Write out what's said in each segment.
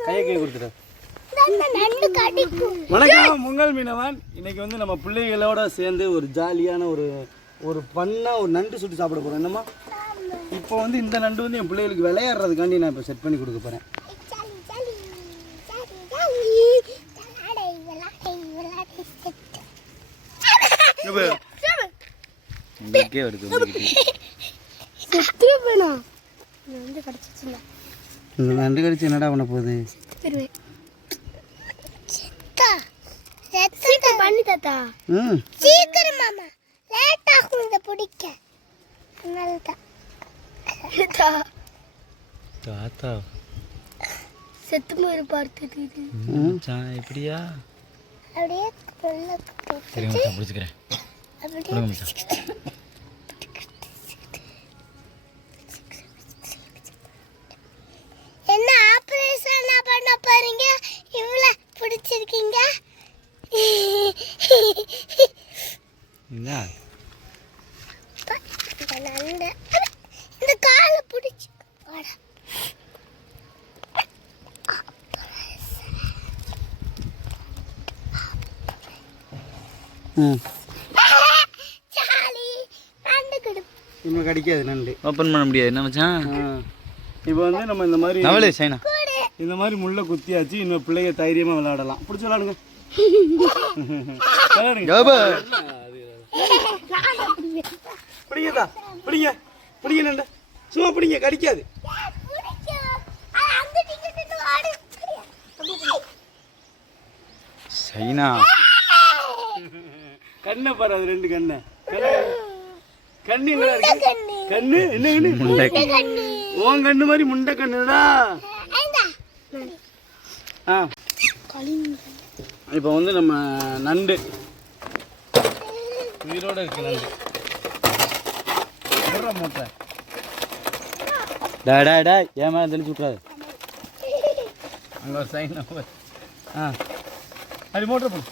கையை கை கடிக்கும் வணக்கம் முங்கல் மீனவன் இன்னைக்கு வந்து நம்ம பிள்ளைகளோட சேர்ந்து ஒரு ஜாலியான ஒரு ஒரு பண்ணா ஒரு நண்டு சுட்டு சாப்பிட போறோம் என்னம்மா இப்போ வந்து இந்த நண்டு வந்து என் பிள்ளைகளுக்கு விளையாடுறதுக்காண்டி நான் இப்போ செட் பண்ணி கொடுக்க போறேன் வருது இந்த நண்டு கடிச்சு என்னடா பண்ண போகுது? பெருவே சித்தா சீக்கிரம் பண்ணி தாத்தா. ம். சீக்கிரம் மாமா லேட் ஆகும் இதை பிடிக்க. அதனால தான் தாத்தா. செத்து போய் பார்த்தது இது எப்படியா அப்படியே பிடிச்சிக்கிறேன். அப்படியே என்ன இந்த காலை பிடிச்சி கடிக்காது நண்டு. ஓப்பன் பண்ண முடியாது. என்ன மச்சான்? இப்போ வந்து நம்ம இந்த மாதிரி நவலே சைனா. இந்த மாதிரி முள்ள குத்தியாச்சு இன்னும் பிள்ளைங்க தைரியமா விளையாடலாம். பிடிச்சி விளையாடுங்க. பிடிங்கதா பிடிங்க. பிடிங்க சும்மா பிடிங்க கடிக்காது. சைனா. கண்ணை பாரு அது ரெண்டு கண்ணை. கண்ணு. கண்ணு என்ன கண்ணு? முண்டை உன் கண்ணு மாதிரி முண்டை கண்ணுடா. ஆ. இப்போ வந்து நம்ம நண்டு. உயிரோட இருக்கு நண்டு. மூட்டை? டா டா டா ஏன் மேலே தெளிச்சு விட்றாது அங்கே ஒரு சைன் நம்பர் ஆ. அப்படி மோட்டர் பண்ணு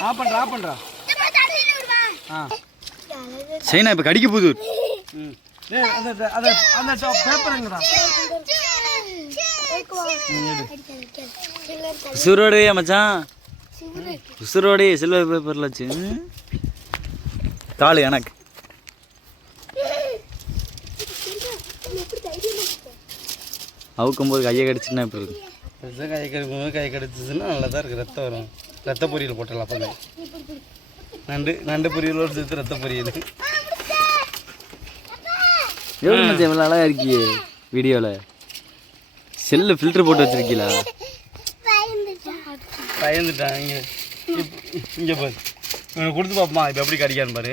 ஆ பண்ணுறா ஆ பண்ணுறா ஆ சைனா இப்போ கடிக்க போகுது. ம். டேய் அந்த அந்த அந்த பேப்பர் எங்கடா? உசுரோடையே மச்சான். உசுரோடையே சில்வர் பேப்பரில் வச்சு. தாள் எனக்கு. அவுக்கும் போது கையை கடிச்சுன்னா இப்படி இருக்கும்? பெருசாக கை கடிக்கும் கை கடிச்சிச்சுன்னா நல்லா தான் இருக்குது ரத்தம் வரும். ரத்த பொரியல் போட்டுடலாம் அப்போ நண்டு நண்டு பொரியலோடு சேர்த்து ரத்த பொரியல் எவ்வளோ மச்சான் இவ்வளோ அழகா இருக்கியே வீடியோவில் செல்லு ஃபில்டர் போட்டு வச்சிருக்கீங்களா பயந்துட்டான் இங்கே. இங்கே பாரு. இவனை கொடுத்து பார்ப்போமா இப்போ எப்படி கடிக்கான்னு பாரு.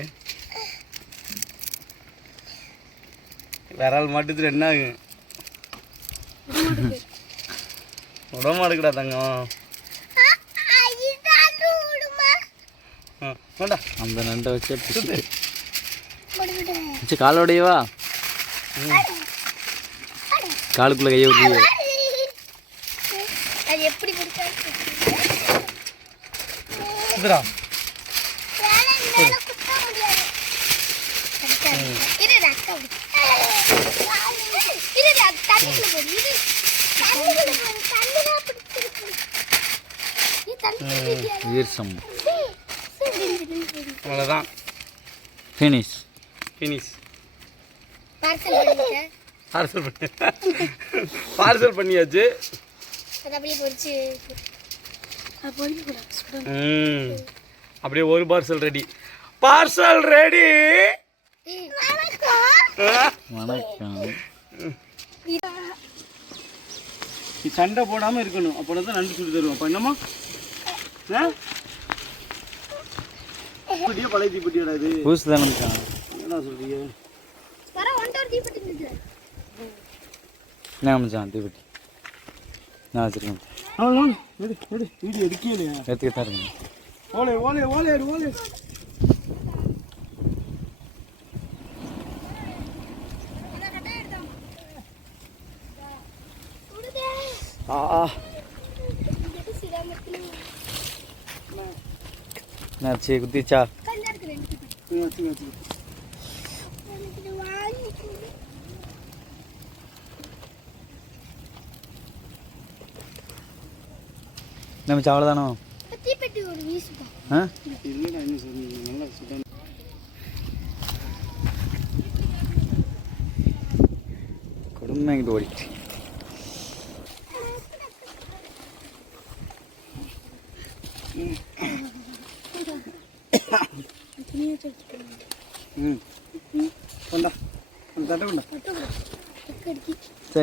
விரல் மாட்டுத்துல என்ன ஆகும் உடம்பு எடுக்கடா தங்கம். ஆ, வேண்டா அந்த நண்டை வச்சு வச்சு காலோடையவா? காலுக்குள்ளே கையை அது எப்படி அவ்வளோதான் ஃபினிஷ் ஃபினிஷ் பார்சல் பண்ணி பார்சல் பண்ணியாச்சு. ம். அப்படியே ஒரு பார்சல் ரெடி பார்சல் ரெடி வணக்கம். சண்டை போடாமல் இருக்கணும். அப்போ தான் நண்டு சுட்டு தருவோம். அப்போ என்னம்மா? ஆ? இப்படியே பழைய தீப்பெட்டியாடா இது. என்ன சொல்றீங்க? என்ன மச்சான் தீப்பெட்டி நான் வச்சிருக்கேன் ஆ, எடு எடு வீடியோ எடுக்கலையா எடுத்துக்கிட்டு இருக்கேன் ஓலே ஓலே ஓலே ஓலே குத்திச்சா நம்ம வீசுப்பா. ஆ? இல்லைடா இன்னும் சொல்லி நல்லா சுத்தம் கொடுமை எங்கிட்ட ஓடிட்டு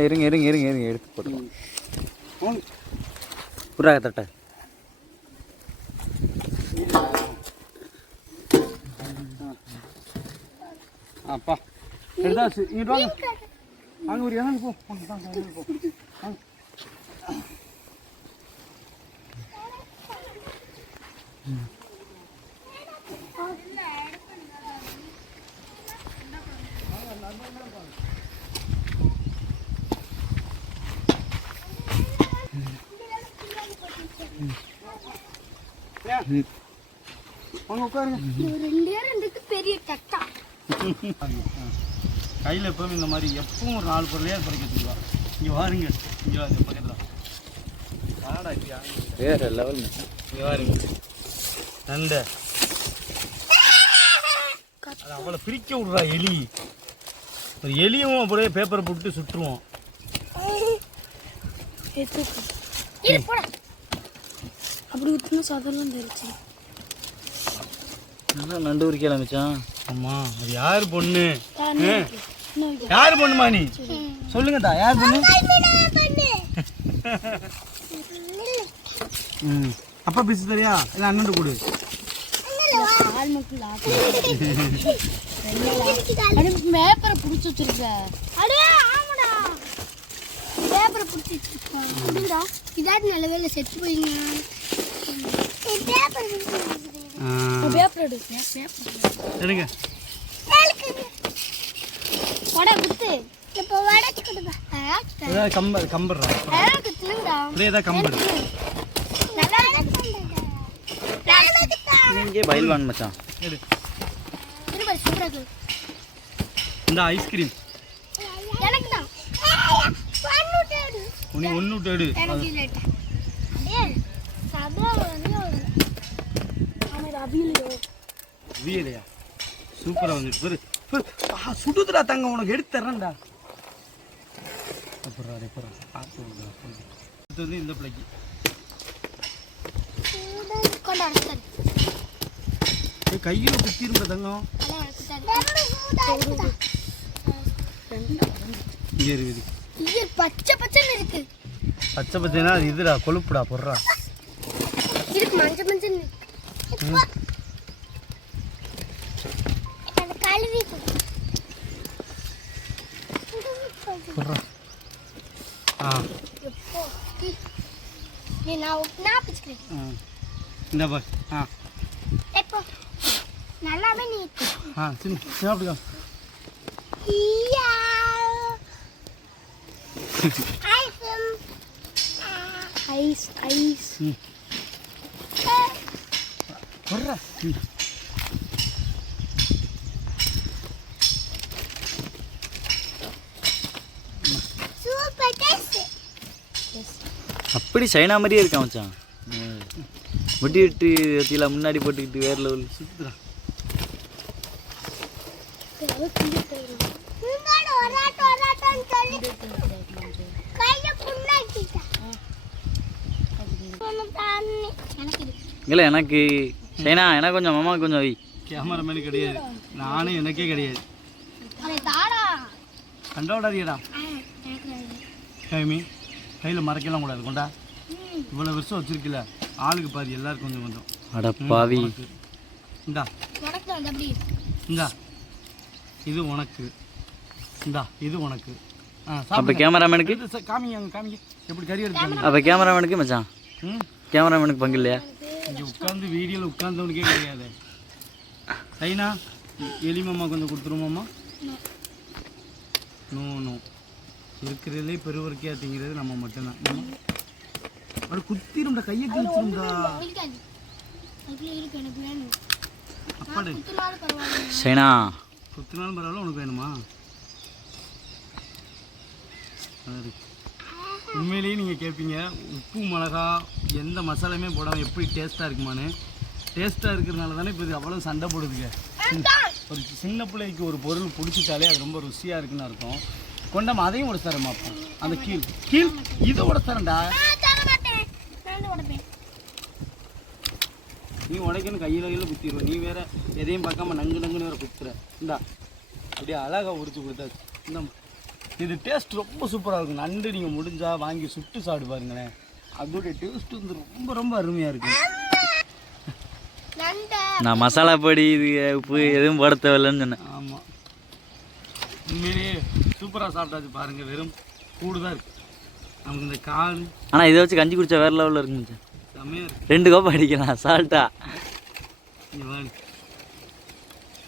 இருங்க இருங்க இருங்க இருங்க எடுத்து போட்டு புறாக தட்டை அப்பா. எடுத்தா இங்கிட்டு வாங்க. வாங்க ஒரு இடம் போ. வாங்க, வாங்க, வாங்க, போ. வாங்க. ஏன்? வாங்க உட்காருங்க ரெண்டே ரெண்டுக்கு பெரிய தட்டா கையில் எப்பவும் இந்த மாதிரி எப்பவும் ஒரு நாலு பொருளையே பறிக்க வச்சுக்கலாம் இங்கே வாருங்க இங்கே வாங்க பக்கத்தில் வேற லெவல் இங்கே வாருங்க நண்டை அது அவளை பிரிக்க விட்றா எலி ஒரு எலியும் அப்படியே பேப்பரை போட்டு போடா அப்படி ஊத்துனா சதெல்லாம் தெரிச்சு நல்லா நண்டு உரிக்கல மச்சான். ஆமாம் அது யார் பொண்ணு? யார் பொண்ணுமா நீ? சொல்லுங்கடா யார் பொண்ணு? ம். அப்பா பிசு தெரியா? இல்லை அண்ணன் கொடு. பேப்பரை பிடிச்சி வச்சிருக்க. அடே ஆமாடா. பேப்பரை பிடிச்சி வச்சிருக்கா அப்படிடா இதாட்டு நல்ல வேலை செத்து போயிங்க எடுங்க. கம்பர் கம்பர் இங்கே பயில்வான் மச்சான். இந்த ஐஸ்கிரீம் எனக்கு தான். ஒன்று விட்டு எடு. வீலையா? சூப்பராக வந்துட்டு பாரு சுடுதுடா தங்க உனக்கு எடுத்து தர்றேன்டா. அப்புறம் வந்து இந்த பிள்ளைக்கு. கையில குத்திருந்த தங்கம். இங்கே இருக்குது பச்சை பச்சைன்னு இருக்கு. பச்சை பச்சைனா அது இதுடா கொழுப்புடா பொடுறா மஞ்சள். மஞ்சள் கழுவி. இந்த பார் ஆ. எப்போ? நல்லாவே நீ ஆ சின்ன சாப்பிடுங்க ஐயா ஐஸ் ஐஸ். டேஸ்ட். அப்படி சைனா மாதிரியே இருக்கான் மச்சான். முட்டி விட்டு வத்தியில முன்னாடி போட்டுக்கிட்டு வேற லெவல் சுத்துடா இல்லை எனக்கு சைனா எனக்கு கொஞ்சம் மாமா கொஞ்சம் வை. கேமராமேனு கிடையாது. நானும் எனக்கே கிடையாது. கண்டோடாதியடா கைமி கையில் மறைக்கலாம் கூடாது கொண்டா. இவ்வளோ வருஷம் வச்சிருக்கல. ஆளுக்கு பாதி எல்லாருக்கும் கொஞ்சம் கொஞ்சம். அட பாவி. உனக்கு. இந்தா. இந்தா. இது உனக்கு. இந்தா இது உனக்கு. அப்போ. கேமராமேனுக்கு காமிங்க காமிங்க. எப்படி கறி எடுத்து அப்போ கேமராமேனுக்கு மச்சான்? ம்? கேமராமேனுக்கு பங்கு இல்லையா? இங்கே உட்காந்து வீடியோவில் உட்காந்தவனுக்கே கிடையாது. சைனா எலி மாமா கொஞ்சம் கொடுத்துருமாம்மா நோ நோ இருக்கிறதுலே பெருவருக்கையாக திங்கிறது நம்ம மட்டும்தான். அது குத்திரும்டா. கையை கிழிச்சிரும்டா அப்பாடு. சைனா. குத்தினாலும் பரவாயில்ல உனக்கு வேணுமா? அது உண்மையிலேயே நீங்கள் கேட்பீங்க உப்பு மிளகா எந்த மசாலாமே போடாமல் எப்படி டேஸ்ட்டாக இருக்குமான்னு. டேஸ்ட்டாக இருக்கிறதுனால தானே இப்போ இது அவ்வளோ சண்டை போடுதுங்க. ஒரு சின்ன பிள்ளைக்கு ஒரு பொருள் பிடிச்சிட்டாலே அது ரொம்ப ருசியாக இருக்குன்னு அர்த்தம். கொண்டாம அதையும் உடச்சு தரேன் பார்ப்போம் அந்த கீழ் கீழ் இதை உடச்சு தரேன்டா தர மாட்டேன் நான் உடப்பேன். நீ உடைக்கணும் கையில் கையில் குத்திடுவ நீ வேற எதையும் பார்க்காம நங்கு நங்குன்னு வேற குத்துற. இந்தா அப்படியே அழகாக உரிச்சு கொடுத்தாச்சு இந்த. இது டேஸ்ட் ரொம்ப சூப்பராக இருக்கும். நண்டு நீங்கள் முடிஞ்சா வாங்கி சுட்டு சாப்பிட்டு பாருங்களேன். அதோடைய டேஸ்ட் வந்து ரொம்ப ரொம்ப அருமையாக இருக்கும் நான் மசாலா பொடி இது உப்பு எதுவும் போட தேவையில்லைன்னு சொன்னேன். ஆமாம் உண்மையிலேயே சூப்பராக சாப்பிட்டாச்சு பாருங்கள் வெறும் கூடு தான் இருக்குது நமக்கு இந்த கால் ஆனால் இதை வச்சு கஞ்சி குடிச்சா வேற லெவலில் இருக்கு மச்சான். செம்மையாக இருக்குது ரெண்டு கோப்பை அடிக்கலாம் சால்ட்டா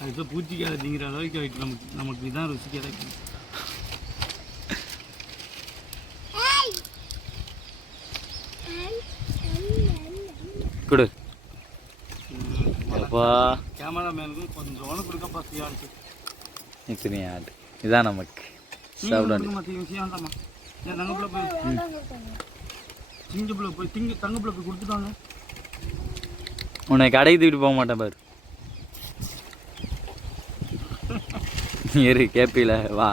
அதுக்கு பூச்சிக்காத திங்கிற அளவுக்கு நமக்கு நமக்கு இதான் ருசி கிடைக்கும் கொடு. அப்பா கேமராமேனுக்கு கொஞ்சம் கொடுக்க இருக்கு இத்தனை ஆடு. இதான் நமக்கு. சாப்பிட மற்ற விஷயம் தாம்மா. என் தங்கப்பில் போய். சிங்கப்பில் போய் திங்க தங்கப்பில் போய் கொடுத்துட்டாங்க உன்னை கடைக்கு தூக்கிட்டு போக மாட்டேன் பாரு. இரு கேப்பில வா.